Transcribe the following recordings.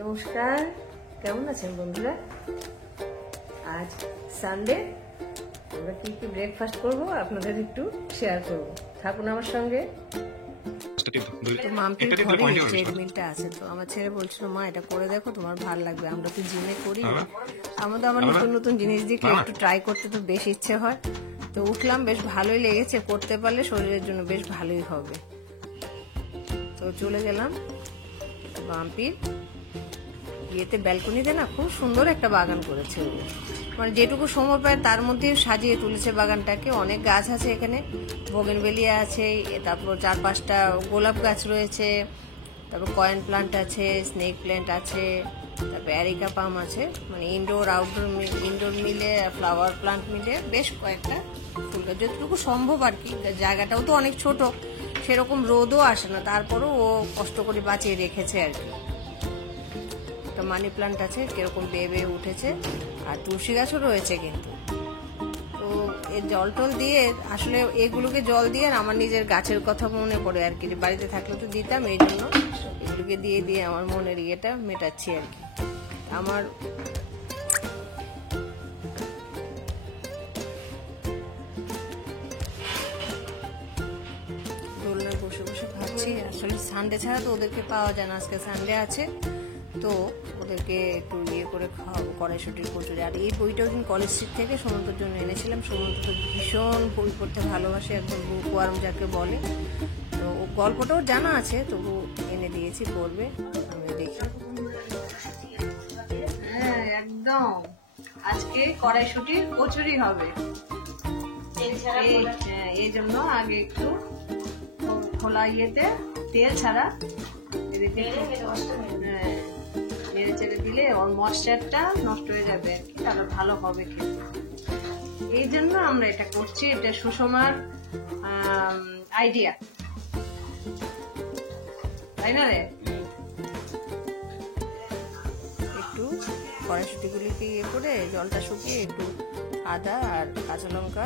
নমস্কার, কেমন আছেন বন্ধুরা? আজ সানডে, আমরা কি কি ব্রেকফাস্ট করব আপনাদের একটু শেয়ার করব। থাকুন আমার সঙ্গে। তো মাম্পির ঘরে ট্রেডমিলটা আছে, তো আমার ছেলে বলছিল মা এটা করে দেখো, তোমার ভালো লাগবে, আমরা তো জিমে করি, আমাদের আবার নতুন নতুন জিনিস দেখলে একটু ট্রাই করতে তো বেশ ইচ্ছে হয়। তো উঠলাম, বেশ ভালোই লেগেছে, করতে পারলে শরীরের জন্য বেশ ভালোই হবে। তো চলে গেলাম মাম্পির ইয়েতে, ব্যালকনিতে না খুব সুন্দর একটা বাগান করেছে, মানে যেটুকু সময় পায় তার মধ্যে সাজিয়ে তুলেছে বাগানটাকে। অনেক গাছ আছে এখানে, বোগেনভেলিয়া আছে, তারপর 4-5টা গোলাপ গাছ রয়েছে, তারপর কয়েন প্লান্ট আছে, স্নেক প্ল্যান্ট আছে, তারপর অ্যারিকা পাম আছে, মানে ইনডোর আউটডোর, ইনডোর মিলে ফ্লাওয়ার প্লান্ট মিলে বেশ কয়েকটা ফুল গাছ, যতটুকু সম্ভব আর কি। জায়গাটাও তো অনেক ছোট, সেরকম রোদও আসে না, তারপরও ও কষ্ট করে বাঁচিয়ে রেখেছে আর কি। একটা মানি প্লান্ট আছে, কিরকম বেবে উঠেছে, আর তুলসী গাছও রয়েছে কিন্তু। তো এর জল টল দিয়ে, আসলে এগুলোকে জল দিয়ে আমার নিজের গাছের কথা মনে পড়ে আর কি, বাড়িতে থাকলে তো দিতাম, এই জন্য এগুলোকে দিয়ে দিয়ে আমার মনের ইয়েটা মেটাচ্ছি আর কি। আমার দোলনায় বসে বসে ভাবছি, আসলে সানডে ছাড়া তো ওদেরকে পাওয়া যায় না, আজকে সানডে আছে তো ওদেরকে একটু ইয়ে করে খাওয়াবো, কড়াইশুঁটির কচুরি। আর এই বইটা ওই দিন কলেজ স্ট্রিট থেকে সুমন্তর জন্য এনেছিলাম। সুমন্ত তো ভীষণ বই পড়তে ভালোবাসে, একদম বুকওয়ার্ম যাকে বলে। তো গল্পটাও জানা আছে, তবু এনে দিয়েছি, পড়বে, আমি দেখি। হ্যাঁ একদম, আজকে কড়াইশুঁটির কচুরি হবে। এই জন্য আগে একটু খোলা ইয়েতে তেল ছাড়া নেড়ে চেড়ে দিলে ওর ময়েশ্চারটা নষ্ট হয়ে যাবে আর কি, তাহলে ভালো হবে খেতে। এই জন্য আমরা এটা করছি, এটা সুষমার আইডিয়া, তাই না রে? একটু কড়াইশুঁটিগুলিকে ইয়ে করে জলটা শুকিয়ে একটু আদা আর কাঁচা লঙ্কা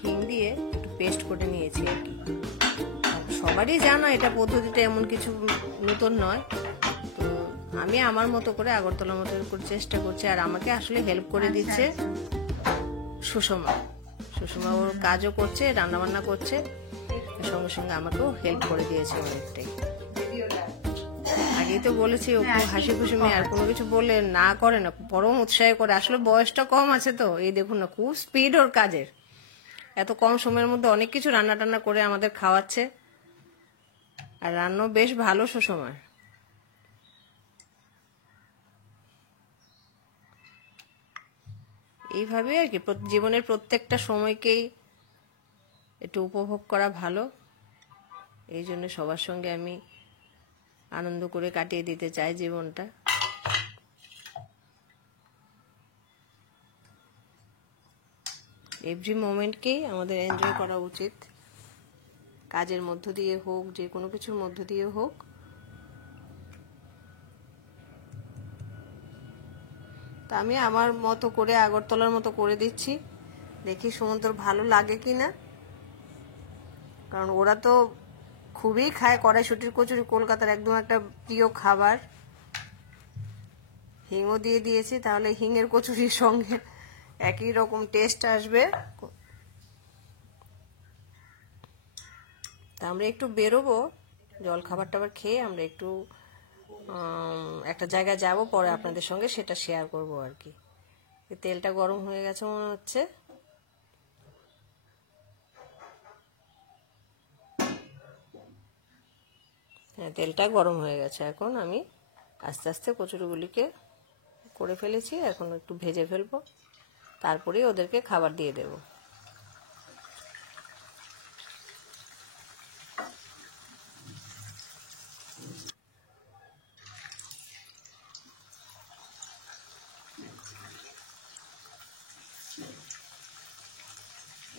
হিং দিয়ে একটু পেস্ট করে নিয়েছি আর কি। সবারই জানা এটা পদ্ধতিটা, এমন কিছু নতুন নয়। তো আমি আমার মতো করে, আগরতলার মতো করে চেষ্টা করছি, আর আমাকে আসলে হেল্প করে দিচ্ছে সুষমা। সুষমা ওর কাজও করছে, রান্নাবান্না করছে, সঙ্গে সঙ্গে আমাকেও হেল্প করে দিয়েছে অনেকটাই। আগেই তো বলেছি, ও খুব হাসি খুশি মেয়ে, আর কোনো কিছু বললে না করে না, পরম উৎসাহ করে। আসলে বয়সটা কম আছে তো, এই দেখুন না, খুব স্পিড ওর কাজের। এত কম সময়ের মধ্যে অনেক কিছু রান্না টান্না করে আমাদের খাওয়াচ্ছে, আর রান্নাও বেশ ভালো সুষমার। এইভাবে আর কি জীবনের প্রত্যেকটা সময়কেই একটু উপভোগ করা ভালো। এই জন্য সবার সঙ্গে আমি আনন্দ করে কাটিয়ে দিতে চাই জীবনটা। এভরি মোমেন্টকেই আমাদের এনজয় করা উচিত, কাজের মধ্য দিয়ে হোক, যে কোনো কিছুর মধ্য দিয়ে হোক। তা আমি আমার মতো করে, আগরতলার মতো করে দিচ্ছি, দেখি সুমন্তর ভালো লাগে কিনা, কারণ ওরা তো খুবই খায় কড়াইশুঁটির কচুরি, কলকাতার একদম একটা প্রিয় খাবার। হিংও দিয়ে দিয়েছি, তাহলে হিঙের কচুরির সঙ্গে একই রকম টেস্ট আসবে। তা আমরা একটু বেরোবো, জল খাবার টাবার খেয়ে আমরা একটু একটা জায়গায় যাব, পরে আপনাদের সঙ্গে সেটা শেয়ার করব আর কি। তেলটা গরম হয়ে গেছে মনে হচ্ছে। হ্যাঁ, তেলটা গরম হয়ে গেছে। এখন আমি আস্তে আস্তে কচুরিগুলিকে করে ফেলেছি, এখন একটু ভেজে ফেলবো, তারপরেই ওদেরকে খাবার দিয়ে দেব।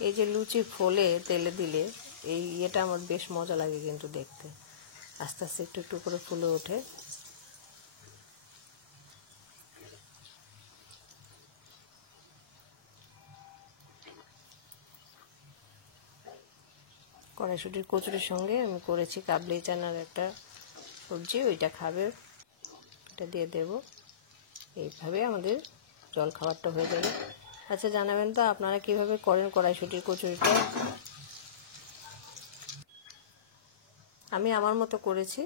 এই যে লুচি ফোলে তেলে দিলে, এই ইয়েটা আমার বেশ মজা লাগে কিন্তু দেখতে, আস্তে আস্তে একটু একটু করে ফুলে ওঠে। কড়াইশুঁটির কচুরির সঙ্গে আমি করেছি কাবলি চানার একটা সবজি, ওইটা খাবে এটা দিয়ে দেব। এইভাবে আমাদের জলখাবারটা হয়ে যাবে। আচ্ছা, জানাবেন তো আপনারা কিভাবে করেন কড়াইশুঁটির কচুরিটা। আমি আমার মতো করেছি।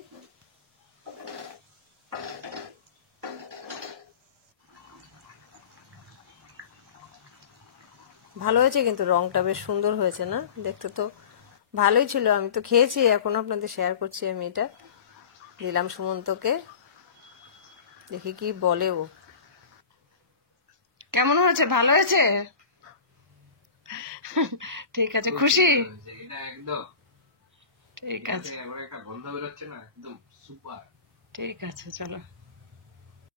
ভালো হয়েছে, কিন্তু রংটা বেশ সুন্দর হয়েছে না? দেখতে তো ভালোই ছিল। আমি তো খেয়েছি, এখন আপনাদের শেয়ার করছি। আমি এটা দিলাম সুমন্তকে, দেখি কি বলে ও। কেমন হয়েছে? ভালো হয়েছে? ঠিক আছে, খুশি? ঠিক আছে, ঠিক আছে, চলো।